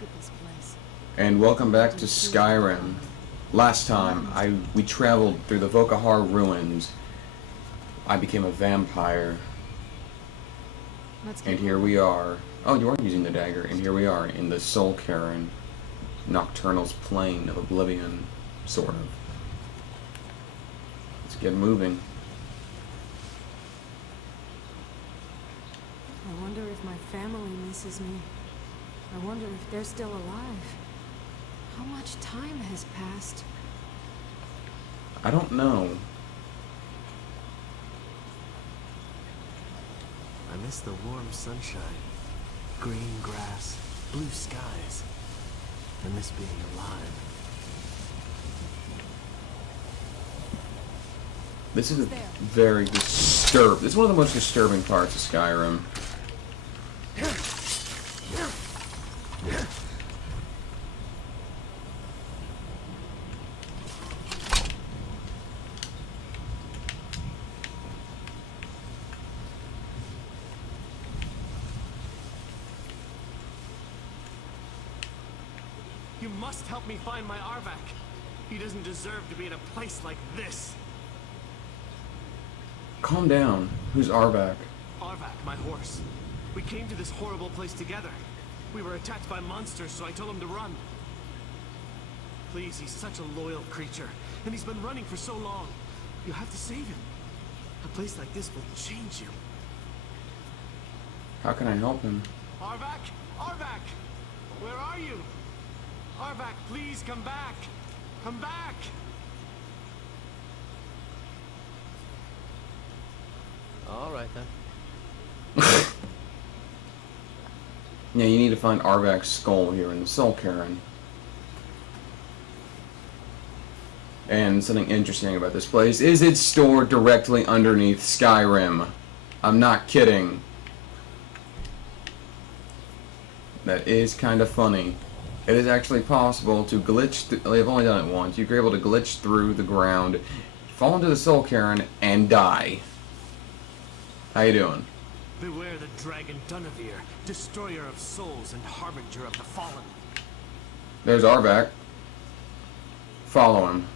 Look at this place. And welcome back to Skyrim. Last time, we traveled through the Vokahar ruins. I became a vampire. And here we are. Oh, you are using the dagger. And here we are in the Soul Carin, Nocturnal's plane of Oblivion, sort of. Let's get moving. I wonder if my family misses me. I wonder if they're still alive. How much time has passed? I don't know. I miss the warm sunshine, green grass, blue skies. I miss being alive. This is very disturbing. This is one of the most disturbing parts of Skyrim. You must help me find my Arvak. He doesn't deserve to be in a place like this. Calm down. Who's Arvak? Arvak, my horse. We came to this horrible place together. We were attacked by monsters, so I told him to run. Please, he's such a loyal creature, and he's been running for so long. You have to save him. A place like this will change you. How can I help him? Arvak? Arvak! Where are you? Arvak, please come back! Come back! All right then. Yeah, you need to find Arvak's skull here in the Soul Carin. And something interesting about this place is it's stored directly underneath Skyrim. I'm not kidding. That is kind of funny. It is actually possible to glitch. I've only done it once. You're able to glitch through the ground, fall into the Soul Carin, and die. How you doing? Beware the dragon Dunavir, destroyer of souls and harbinger of the fallen. There's Arvak. Follow him.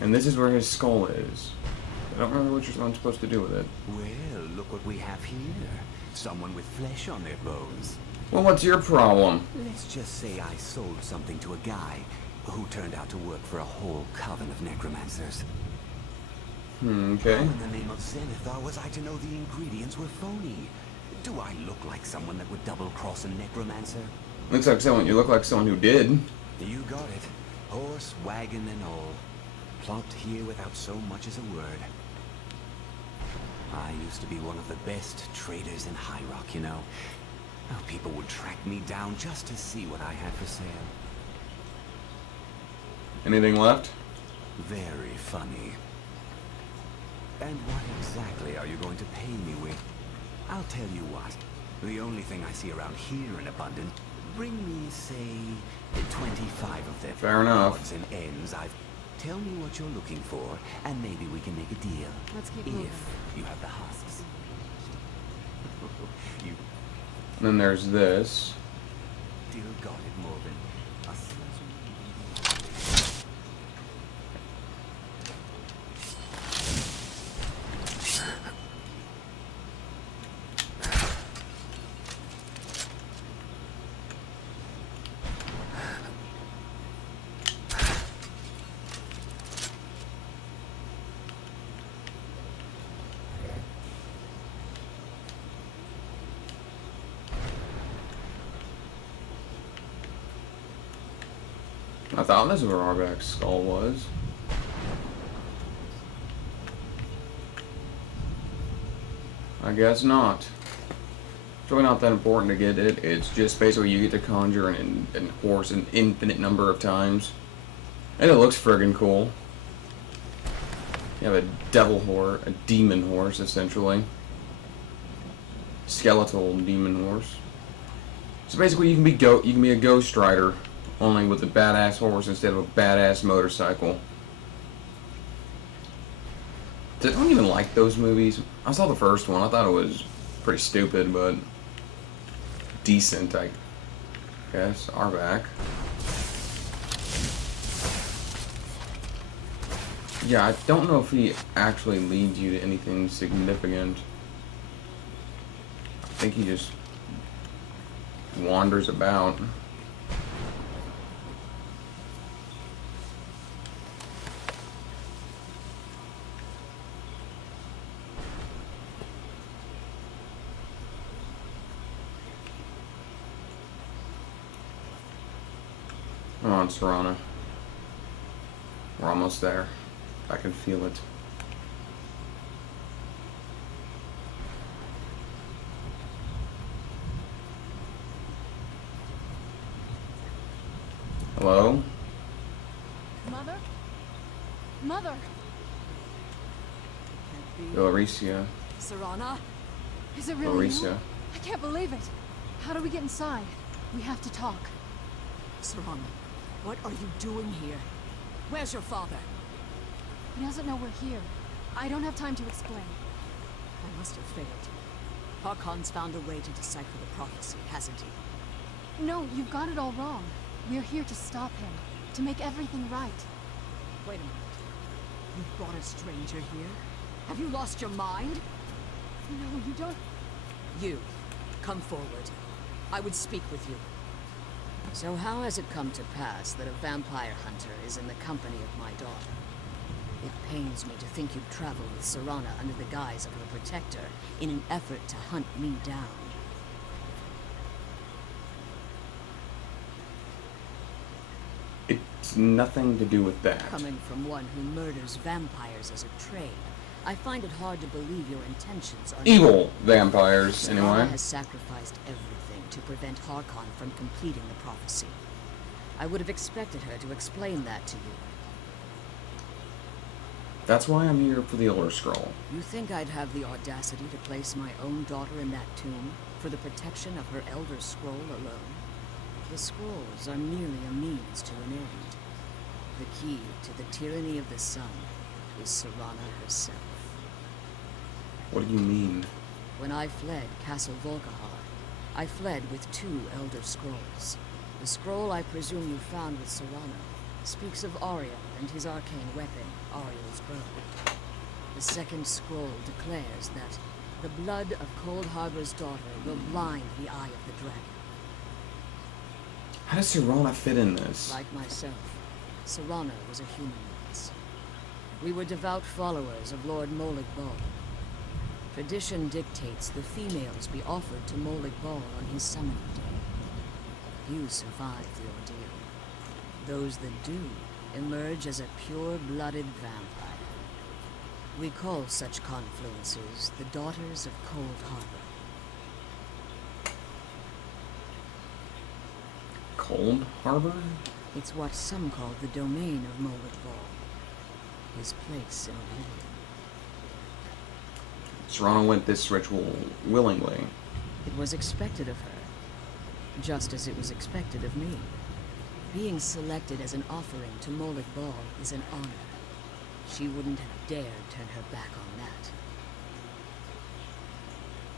And this is where his skull is. I don't remember what I'm supposed to do with it. Well, look what we have here. Someone with flesh on their bones. Well, what's your problem? Let's just say I sold something to a guy who turned out to work for a whole coven of necromancers. Okay. How in the name of Zenithar was I to know the ingredients were phony? Do I look like someone that would double-cross a necromancer? Looks like someone. You look like someone who did. You got it. Horse, wagon, and all. Plopped here without so much as a word. I used to be one of the best traders in High Rock, you know. Now people would track me down just to see what I had for sale. Anything left? Very funny. And what exactly are you going to pay me with? I'll tell you what. The only thing I see around here in abundance, bring me, say, 25 of them. Fair enough. Odds and ends. Tell me what you're looking for, and maybe we can make a deal. Let's keep moving. If you have the husks. You And then there's this. still got it, Morgan. I thought this was where Arvak's skull was. I guess not. It's really not that important to get it. It's just basically you get to conjure an horse an infinite number of times. And it looks friggin' cool. You have a devil horse, a demon horse, essentially. Skeletal demon horse. So basically, you can be a ghost rider, only with a badass horse instead of a badass motorcycle. I don't even like those movies. I saw the first one. I thought it was pretty stupid, but decent, I guess. Are back. Yeah, I don't know if he actually leads you to anything significant. I think he just wanders about. Come on, Serana. We're almost there. I can feel it. Hello? Mother? Mother! Ilaricia. Serana? Is it really you? Ilaricia. I can't believe it. How do we get inside? We have to talk. Serana, what are you doing here? Where's your father? He doesn't know we're here. I don't have time to explain. I must have failed. Harkon's found a way to decipher the prophecy, hasn't he? No, you've got it all wrong. We're here to stop him. To make everything right. Wait a minute. You've brought a stranger here? Have you lost your mind? No, you don't... You, come forward. I would speak with you. So how has it come to pass that a vampire hunter is in the company of my daughter? It pains me to think you'd travel with Serana under the guise of her protector in an effort to hunt me down. It's nothing to do with that. Coming from one who murders vampires as a trade, I find it hard to believe your intentions are Evil vampires, Serana anyway. has sacrificed everything to prevent Harkon from completing the prophecy. I would have expected her to explain that to you. That's why I'm here for the Elder Scroll. You think I'd have the audacity to place my own daughter in that tomb for the protection of her Elder Scroll alone? The scrolls are merely a means to an end. The key to the tyranny of the sun is Serana herself. What do you mean? When I fled Castle Volkihar, I fled with 2 Elder Scrolls. The scroll I presume you found with Serana speaks of Ariel and his arcane weapon, Ariel's bow. The second scroll declares that the blood of Cold Harbor's daughter will blind the eye of the dragon. How does Serana fit in this? Like myself, Serana was a human once. We were devout followers of Lord Molig Bal. Tradition dictates the females be offered to Molig Bal on his summoning day. You survived the ordeal. Those that do emerge as a pure-blooded vampire. We call such confluences the Daughters of Cold Harbor. Cold Harbor? It's what some call the domain of Molig Bal. His place in Oblivion. Serana went this ritual willingly. It was expected of her, just as it was expected of me. Being selected as an offering to Molig Bal is an honor. She wouldn't have dared turn her back on that.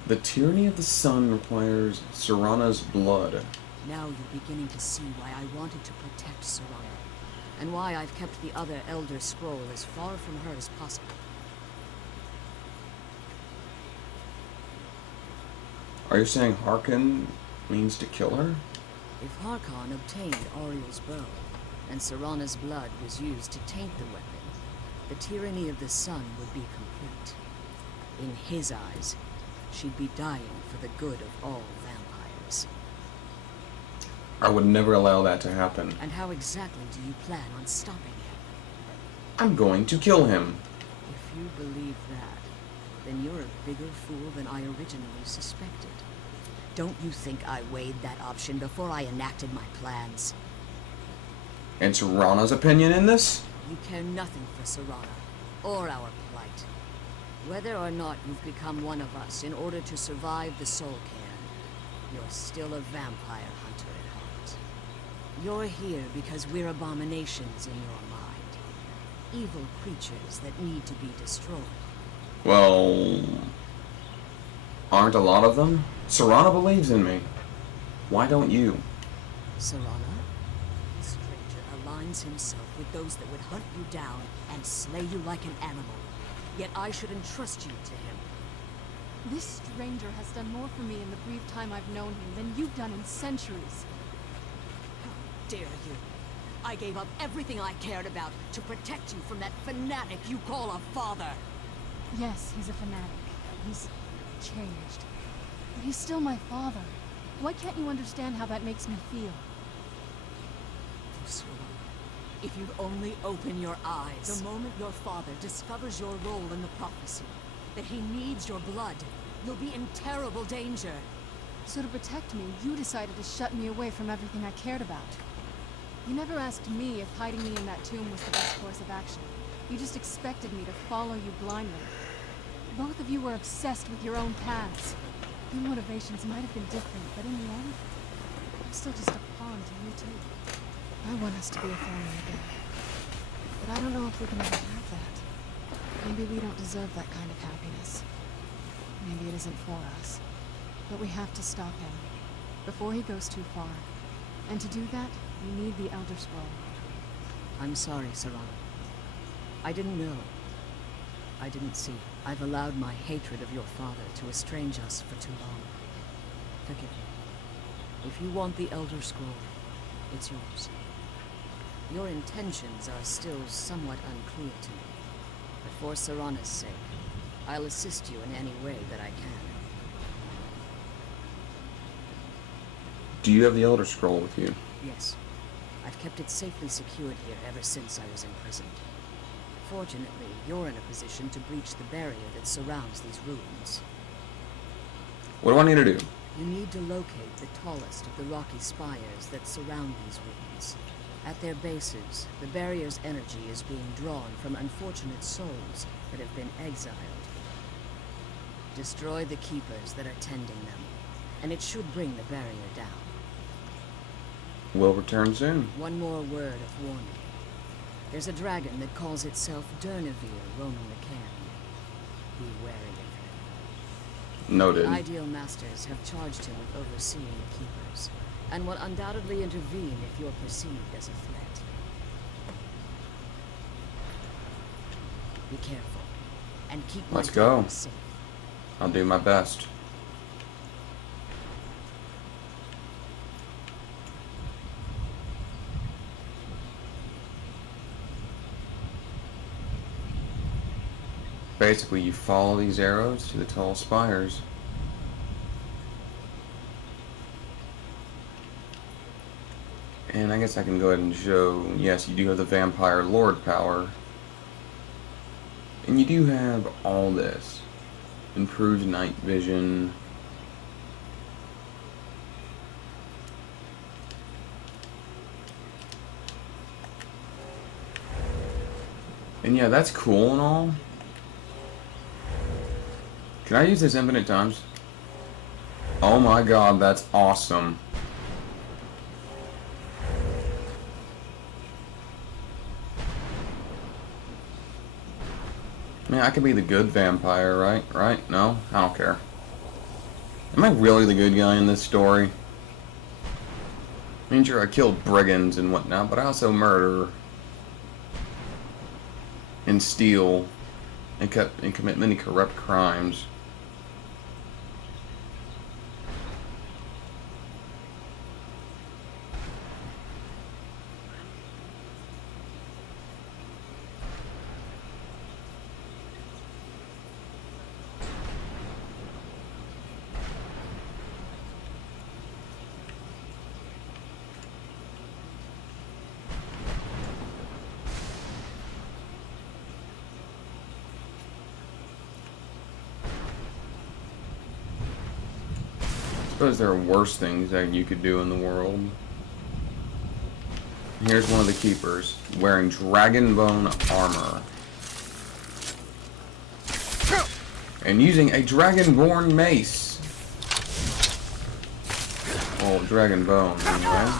The tyranny of the sun requires Serana's blood. Now you're beginning to see why I wanted to protect Serana, and why I've kept the other Elder Scroll as far from her as possible. Are you saying Harkon means to kill her? If Harkon obtained Ariel's bow, and Serana's blood was used to taint the weapon, the tyranny of the sun would be complete. In his eyes, she'd be dying for the good of all vampires. I would never allow that to happen. And how exactly do you plan on stopping him? I'm going to kill him. If you believe that, then you're a bigger fool than I originally suspected. Don't you think I weighed that option before I enacted my plans? And Serana's opinion in this? You care nothing for Serana, or our plight. Whether or not you've become one of us in order to survive the Soul Carin, you're still a vampire hunter at heart. You're here because we're abominations in your mind. Evil creatures that need to be destroyed. Well, aren't a lot of them? Serana believes in me. Why don't you? Serana? The stranger aligns himself with those that would hunt you down and slay you like an animal. Yet I should entrust you to him. This stranger has done more for me in the brief time I've known him than you've done in centuries. How dare you? I gave up everything I cared about to protect you from that fanatic you call a father. Yes, he's a fanatic. He's changed. But he's still my father. Why can't you understand how that makes me feel? Serana, if you'd only open your eyes. The moment your father discovers your role in the prophecy, that he needs your blood, you'll be in terrible danger. So to protect me, you decided to shut me away from everything I cared about. You never asked me if hiding me in that tomb was the best course of action. You just expected me to follow you blindly. Both of you were obsessed with your own paths. Your motivations might have been different, but in the end, I'm still just a pawn to you too. I want us to be a family again. But I don't know if we can ever have that. Maybe we don't deserve that kind of happiness. Maybe it isn't for us. But we have to stop him before he goes too far. And to do that, we need the Elder Scroll. I'm sorry, Serana. I didn't know. I didn't see. I've allowed my hatred of your father to estrange us for too long. Forgive me. If you want the Elder Scroll, it's yours. Your intentions are still somewhat unclear to me. But for Serana's sake, I'll assist you in any way that I can. Do you have the Elder Scroll with you? Yes. I've kept it safely secured here ever since I was imprisoned. Fortunately, you're in a position to breach the barrier that surrounds these ruins. What do I need to do? You need to locate the tallest of the rocky spires that surround these ruins. At their bases, the barrier's energy is being drawn from unfortunate souls that have been exiled. Destroy the keepers that are tending them, and it should bring the barrier down. We'll return soon. One more word of warning. There's a dragon that calls itself Durnevere roaming the cairn. Be wary of him. Noted. The Ideal Masters have charged him with overseeing the keepers, and will undoubtedly intervene if you're perceived as a threat. Be careful, and keep my Let's go. daughter safe. I'll do my best. Basically, you follow these arrows to the tall spires. And I guess I can go ahead and show, yes, you do have the Vampire Lord power. And you do have all this. Improved night vision. And yeah, that's cool and all. Can I use this infinite times? Oh my god, that's awesome. Man, I could be the good vampire, right? Right? No? I don't care. Am I really the good guy in this story? I mean, sure, I killed brigands and whatnot, but I also murder and steal and commit many corrupt crimes. I suppose there are worse things that you could do in the world. Here's one of the keepers, wearing dragonbone armor. And using a dragonborn mace. Oh, dragonbone, anyway.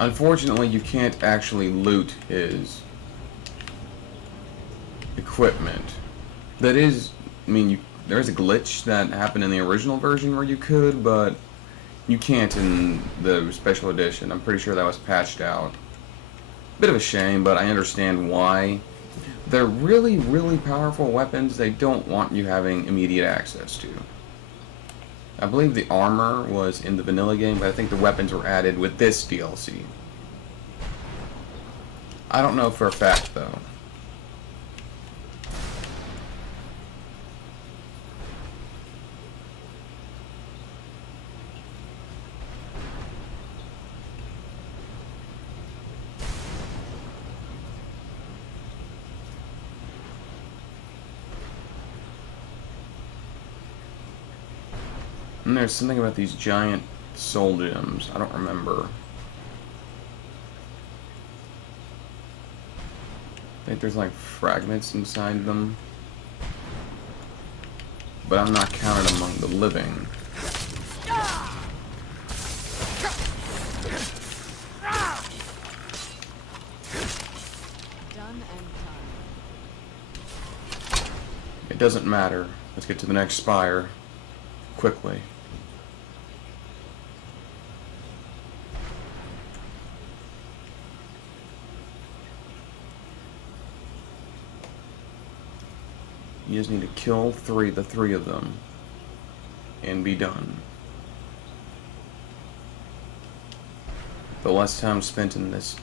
Unfortunately, you can't actually loot his equipment. That is, I mean, there is a glitch that happened in the original version where you could, but you can't in the special edition. I'm pretty sure that was patched out. Bit of a shame, but I understand why. They're really, really powerful weapons they don't want you having immediate access to. I believe the armor was in the vanilla game, but I think the weapons were added with this DLC. I don't know for a fact, though. And there's something about these giant soul gems. I don't remember. I think there's like fragments inside them. But I'm not counted among the living. Done and done. It doesn't matter. Let's get to the next spire quickly. You just need to kill the three of them, and be done. The less time spent in this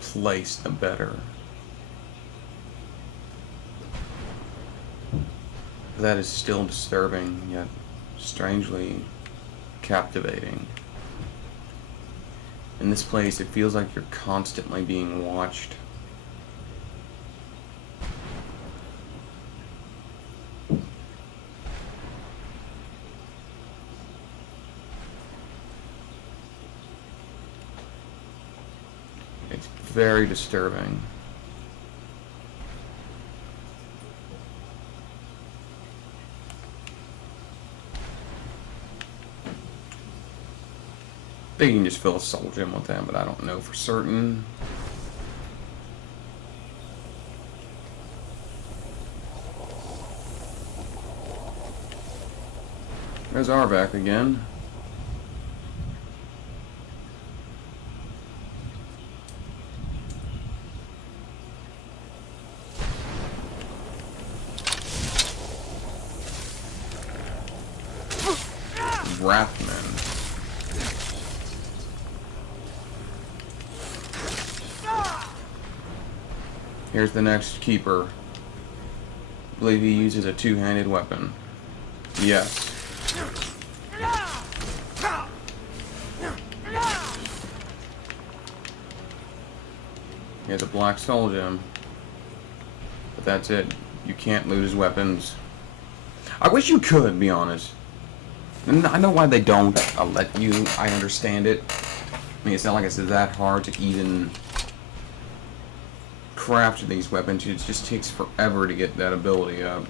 place, the better. That is still disturbing, yet strangely captivating. In this place, it feels like you're constantly being watched. It's very disturbing. I think you can just fill a soul gem with that, but I don't know for certain. There's our back again. Wrathman. Here's the next keeper. I believe he uses a two-handed weapon. Yes. He has a black soul gem. But that's it. You can't loot his weapons. I wish you could, be honest. And I know why they don't. I'll let you. I understand it. I mean, it's not like it's that hard to even craft these weapons. It just takes forever to get that ability up.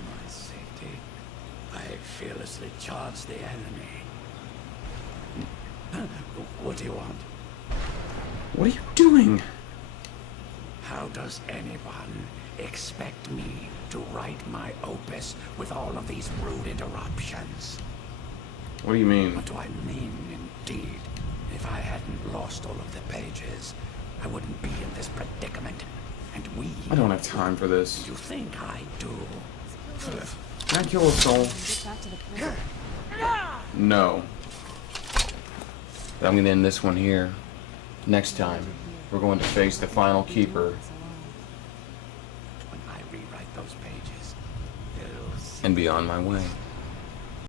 My safety, I fearlessly charge the enemy. What do you want? What are you doing? How does anyone expect me to write my opus with all of these rude interruptions? What do you mean? What do I mean, indeed? If I hadn't lost all of the pages, I wouldn't be in this predicament. And we... I don't have time for this. You think I do? Can I kill a soul? Get back to the prison. No. But I'm going to end this one here. Next time, we're going to face the final keeper When I rewrite those pages, you'll see. and be on my way.